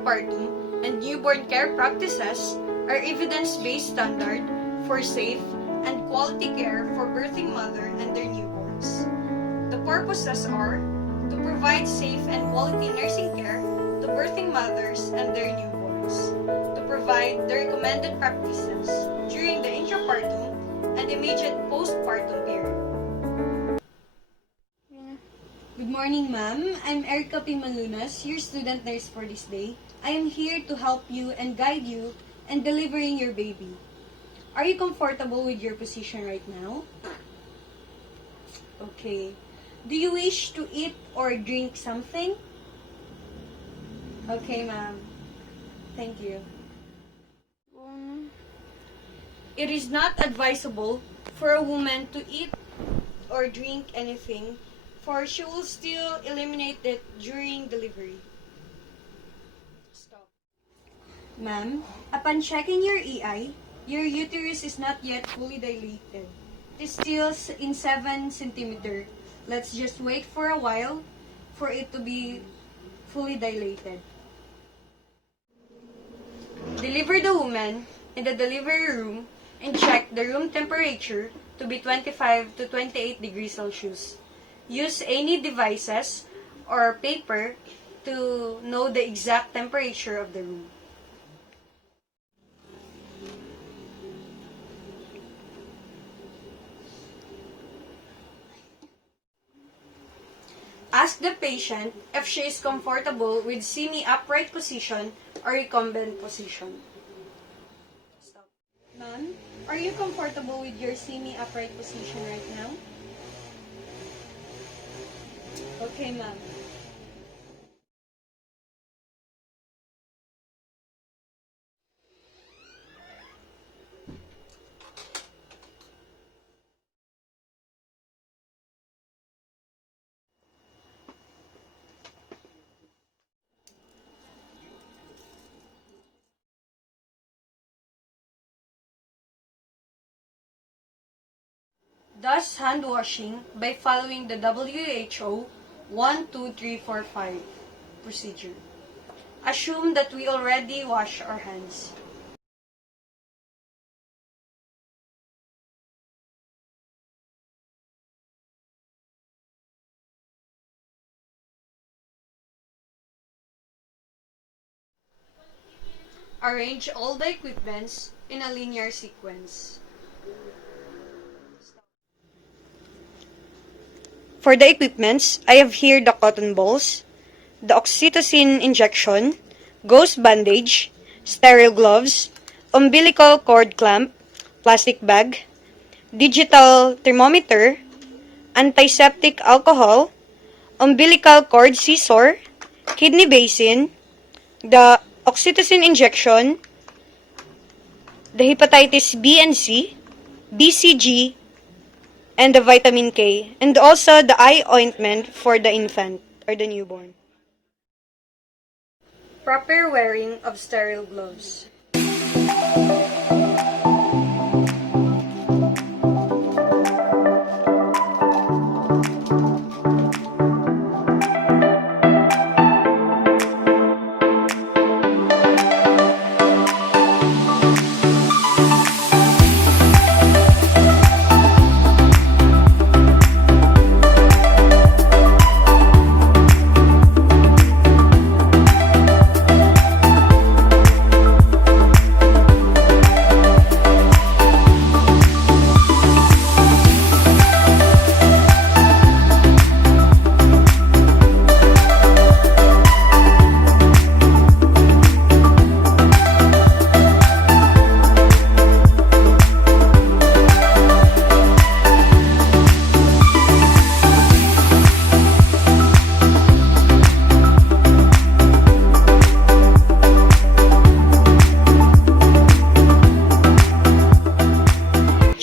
intrapartum and newborn care practices are evidence-based standard for safe and quality care for birthing mother and their newborns. The purposes are to provide safe and quality nursing care to birthing mothers and their newborns, to provide the recommended practices during the intrapartum and immediate postpartum period. Good morning, ma'am. I'm Erica P. Malunas, your student nurse for this day. I am here to help you and guide you in delivering your baby. Are you comfortable with your position right now? Okay. Do you wish to eat or drink something? Okay, ma'am. Thank you. It is not advisable for a woman to eat or drink anything, for she will still eliminate it during delivery. Stop. Ma'am, upon checking your EI, your uterus is not yet fully dilated. It is still in 7 centimeter. Let's just wait for a while for it to be fully dilated. Deliver the woman in the delivery room and check the room temperature to be 25 to 28 degrees Celsius. Use any devices or paper to know the exact temperature of the room. Ask the patient if she is comfortable with semi-upright position or recumbent position. Stop. Ma'am, are you comfortable with your semi-upright position right now? Okay, ma'am. Thus, hand washing by following the WHO 1, 2, 3, 4, 5 procedure. Assume that we already wash our hands. Arrange all the equipments in a linear sequence. For the equipments, I have here the cotton balls, the oxytocin injection, gauze bandage, sterile gloves, umbilical cord clamp, plastic bag, digital thermometer, antiseptic alcohol, umbilical cord scissor, kidney basin, the oxytocin injection, the hepatitis B and C, BCG, and the vitamin K, and also the eye ointment for the infant or the newborn. Proper wearing of sterile gloves.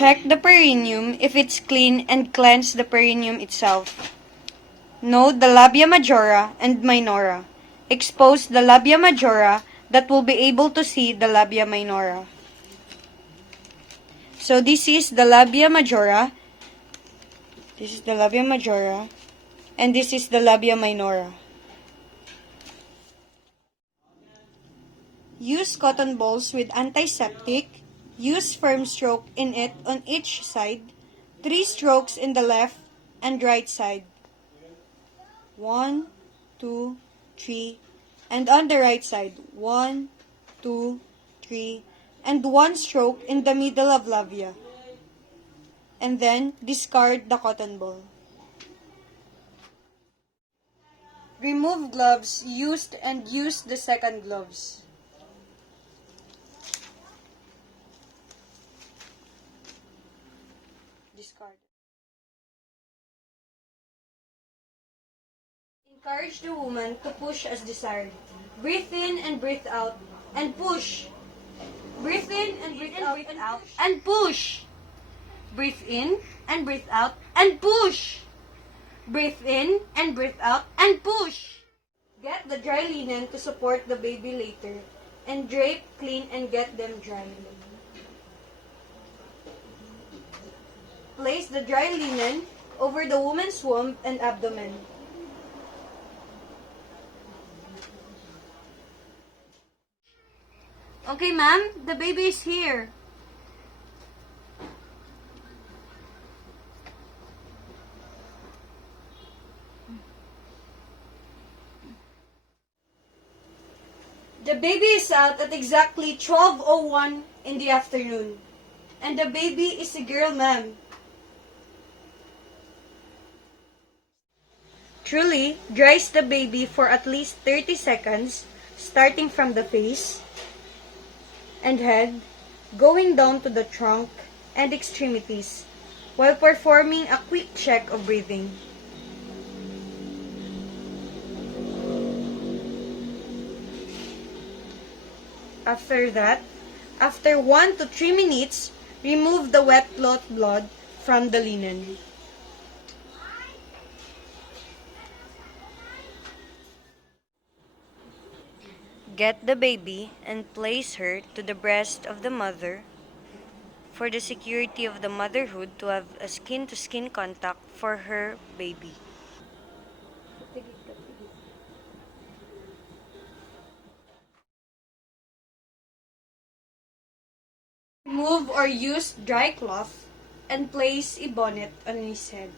Check the perineum if it's clean and cleanse the perineum itself. Note the labia majora and minora. Expose the labia majora that will be able to see the labia minora. So this is the labia majora. This is the labia majora. And this is the labia minora. Use cotton balls with antiseptic. Use firm stroke in it on each side. 3 strokes in the left and right side. 1, 2, 3. And on the right side. 1, 2, 3. And 1 stroke in the middle of labia. And then discard the cotton ball. Remove gloves used and use the second gloves. Discard. Encourage the woman to push as desired. Breathe in and breathe out and push. Breathe in and breathe out and push. Breathe in and breathe out and push. Breathe in and breathe out and push. Get the dry linen to support the baby later and drape, clean, and get them dry. Place the dry linen over the woman's womb and abdomen. Okay, ma'am, the baby is here. The baby is out at exactly 12:01 in the afternoon. And the baby is a girl, ma'am. Truly, dries the baby for at least 30 seconds, starting from the face and head, going down to the trunk and extremities, while performing a quick check of breathing. After that, after 1 to 3 minutes, remove the wet cloth blood from the linen. Get the baby and place her to the breast of the mother for the security of the motherhood to have a skin-to-skin contact for her baby. Remove or use dry cloth and place a bonnet on his head.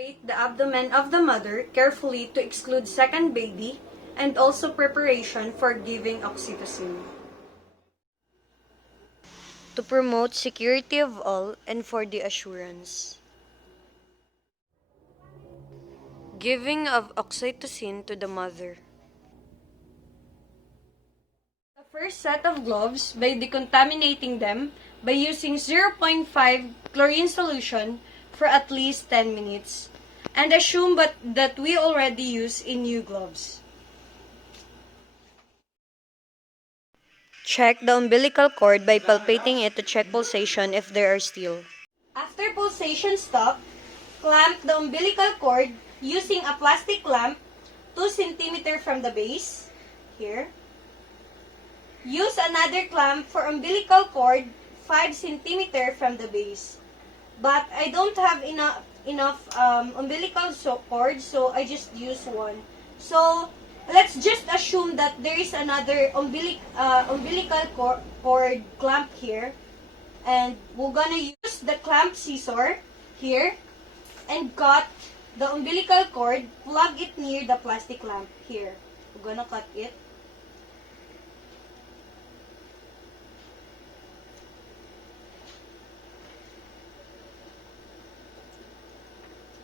Palpate the abdomen of the mother carefully to exclude second baby and also preparation for giving oxytocin. To promote security of all and for the assurance. Giving of oxytocin to the mother. The first set of gloves by decontaminating them by using 0.5 chlorine solution for at least 10 minutes. And assume that we already use in new gloves. Check the umbilical cord by palpating it to check pulsation if there are still. After pulsation stop, clamp the umbilical cord using a plastic clamp 2 cm from the base, here. Use another clamp for umbilical cord 5 cm from the base. But I don't have enough umbilical cord, so I just use one. So let's just assume that there is another umbilical cord clamp here. And we're gonna use the clamp scissor here and cut the umbilical cord, plug it near the plastic lamp here. We're gonna cut it.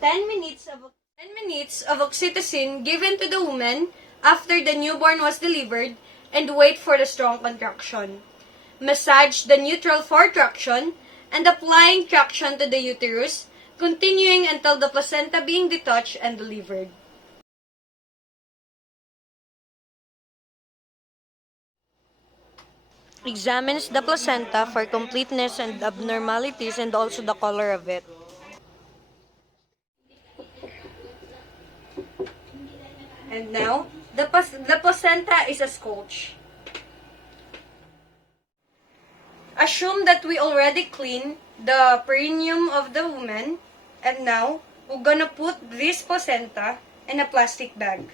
Ten minutes of oxytocin given to the woman after the newborn was delivered and wait for the strong contraction. Massage the neutral for traction and applying traction to the uterus, continuing until the placenta being detached and delivered. Examines the placenta for completeness and abnormalities and also the color of it. And now, the placenta is a sculpture. Assume that we already cleaned the perineum of the woman, and now we're gonna put this placenta in a plastic bag.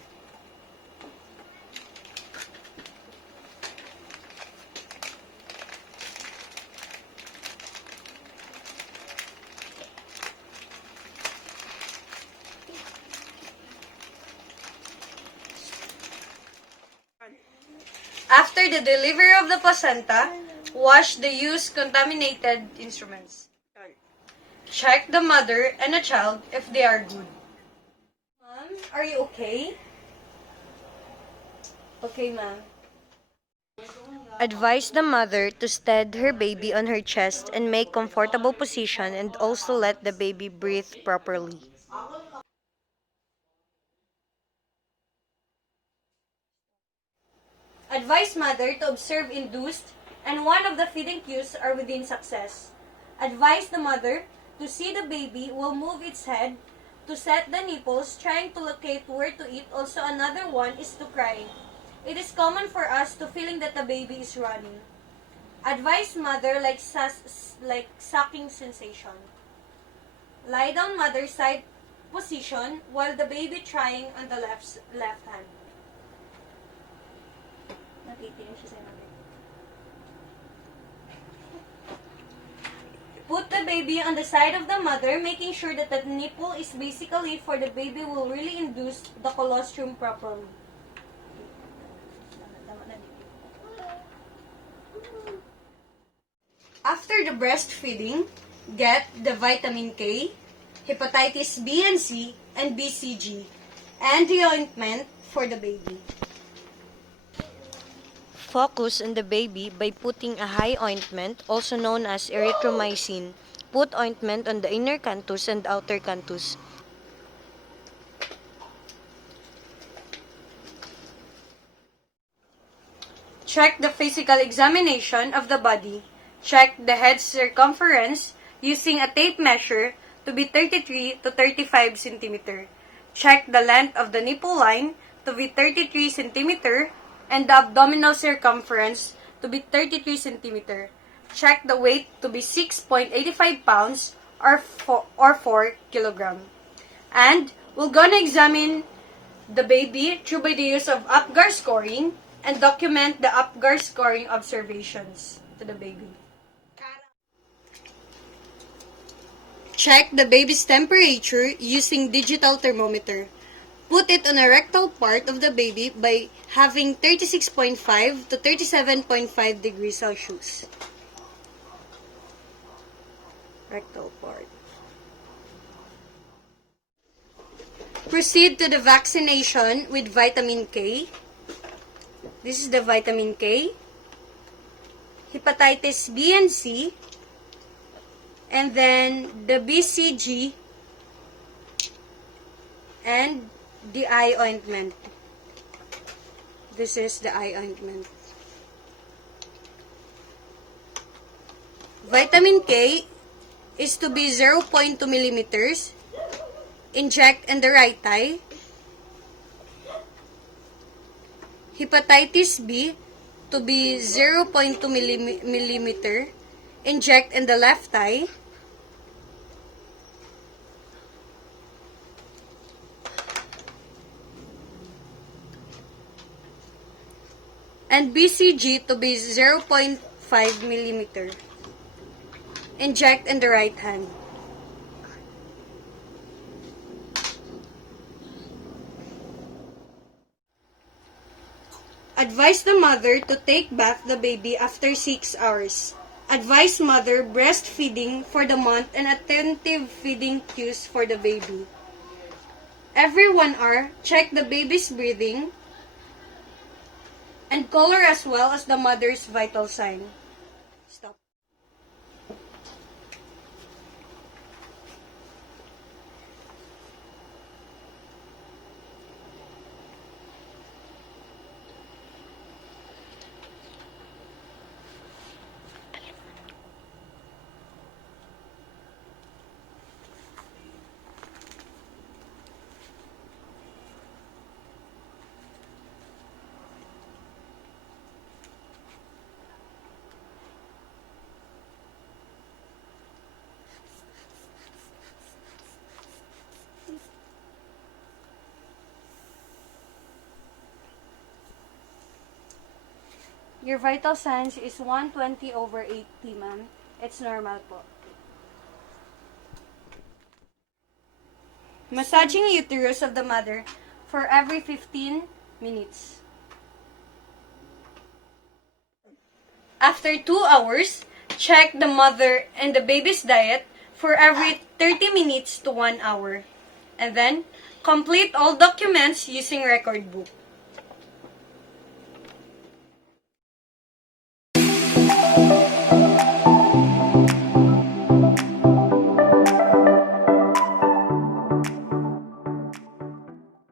After the delivery of the placenta, wash the used contaminated instruments. Check the mother and the child if they are good. Mom, are you okay? Okay, ma'am. Advise the mother to steady her baby on her chest and make comfortable position and also let the baby breathe properly. Advise mother to observe induced and one of the feeding cues are within success. Advise the mother to see the baby will move its head to set the nipples, trying to locate where to eat. Also, another one is to cry. It is common for us to feeling that the baby is running. Advise mother like sucking sensation. Lie down mother side position while the baby trying on the left hand. Natitingin siya sa mother. Put the baby on the side of the mother, making sure that the nipple is basically for the baby will really induce the colostrum properly. After the breastfeeding, get the vitamin K, hepatitis B and C, and BCG, and the ointment for the baby. Focus on the baby by putting a high ointment, also known as erythromycin. Put ointment on the inner canthus and outer canthus. Check the physical examination of the body. Check the head circumference using a tape measure to be 33 to 35 cm. Check the length of the nipple line to be 33 cm and the abdominal circumference to be 33 cm. Check the weight to be 6.85 pounds or 4 kg. And we're gonna examine the baby through by the use of Apgar scoring and document the Apgar scoring observations to the baby. Check the baby's temperature using digital thermometer. Put it on a rectal part of the baby by having 36.5 to 37.5 degrees Celsius. Rectal part. proceed to the vaccination with vitamin K. This is the vitamin K. Hepatitis B and C. And then the BCG and the eye ointment. This is the eye ointment. Vitamin K is to be 0.2 millimeters. Inject in the right eye. Hepatitis B to be 0.2 millimeter. Inject in the left eye. And BCG to be 0.5 millimeter. Inject in the right hand. Advise the mother to take bath the baby after 6 hours. Advise mother breastfeeding for the month and attentive feeding cues for the baby. Every 1 hour, check the baby's breathing and color as well as the mother's vital sign. Stop. Your vital signs is 120/80, ma'am. It's normal po. Massaging uterus of the mother for every 15 minutes. After 2 hours, check the mother and the baby's diet for every 30 minutes to 1 hour. And then, complete all documents using record book.